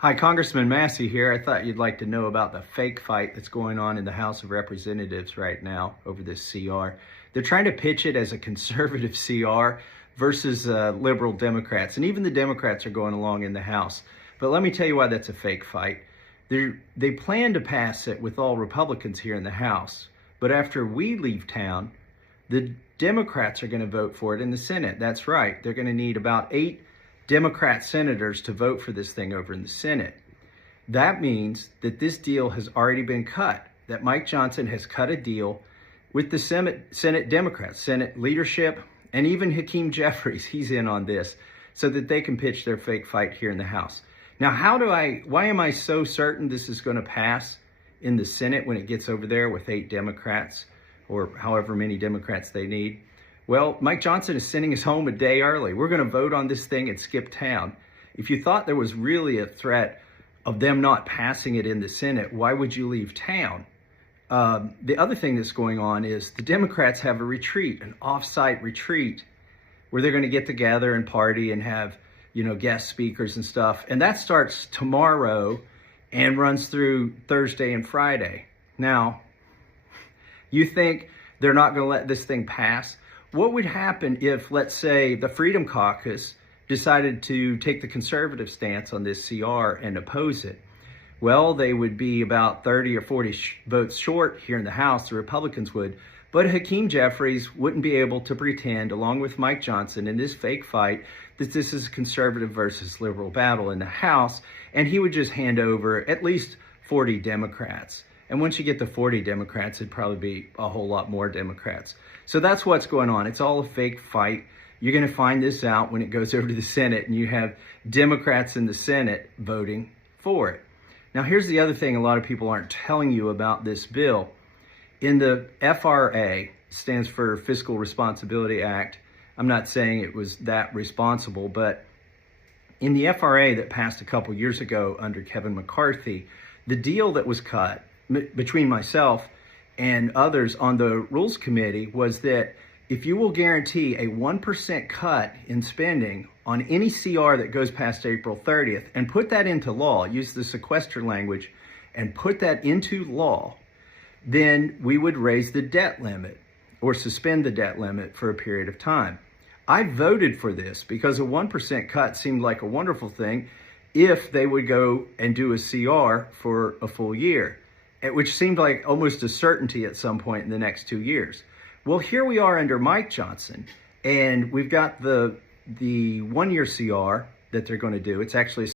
Hi, Congressman Massie here. I thought you'd like to know about the fake fight that's going on in the House of Representatives right now over this CR. They're trying to pitch it as a conservative CR versus liberal Democrats, and even the Democrats are going along in the House. But let me tell you why that's a fake fight. They plan to pass it with all Republicans here in the House, but after we leave town, the Democrats are going to vote for it in the Senate. That's right. They're going to need about 8 Democrat senators to vote for this thing over in the Senate. That means that this deal has already been cut, that Mike Johnson has cut a deal with the Senate Democrats, Senate leadership, and even Hakeem Jeffries, he's in on this, so that they can pitch their fake fight here in the House. Now, why am I so certain this is going to pass in the Senate when it gets over there with 8 Democrats, or however many Democrats they need? Well, Mike Johnson is sending us home a day early. We're going to vote on this thing and skip town. If you thought there was really a threat of them not passing it in the Senate, why would you leave town? The other thing that's going on is the Democrats have a retreat, an off-site retreat, where they're going to get together and party and have, guest speakers and stuff. And that starts tomorrow and runs through Thursday and Friday. Now, you think they're not going to let this thing pass? What would happen if, let's say, the Freedom Caucus decided to take the conservative stance on this CR and oppose it? Well, they would be about 30 or 40 votes short here in the House, the Republicans would, but Hakeem Jeffries wouldn't be able to pretend, along with Mike Johnson, in this fake fight, that this is a conservative versus liberal battle in the House, and he would just hand over at least 40 Democrats. And once you get to 40 Democrats, it'd probably be a whole lot more Democrats. So that's what's going on. It's all a fake fight. You're going to find this out when it goes over to the Senate and you have Democrats in the Senate voting for it. Now, here's the other thing a lot of people aren't telling you about this bill. In the FRA, stands for Fiscal Responsibility Act. I'm not saying it was that responsible, but in the FRA that passed a couple years ago under Kevin McCarthy, the deal that was cut between myself and others on the Rules Committee was that if you will guarantee a 1% cut in spending on any CR that goes past April 30th and put that into law, use the sequester language and put that into law, then we would raise the debt limit or suspend the debt limit for a period of time. I voted for this because a 1% cut seemed like a wonderful thing if they would go and do a CR for a full year, which seemed like almost a certainty at some point in the next 2 years. Well, here we are under Mike Johnson, and we've got the 1-year CR that they're going to do. It's actually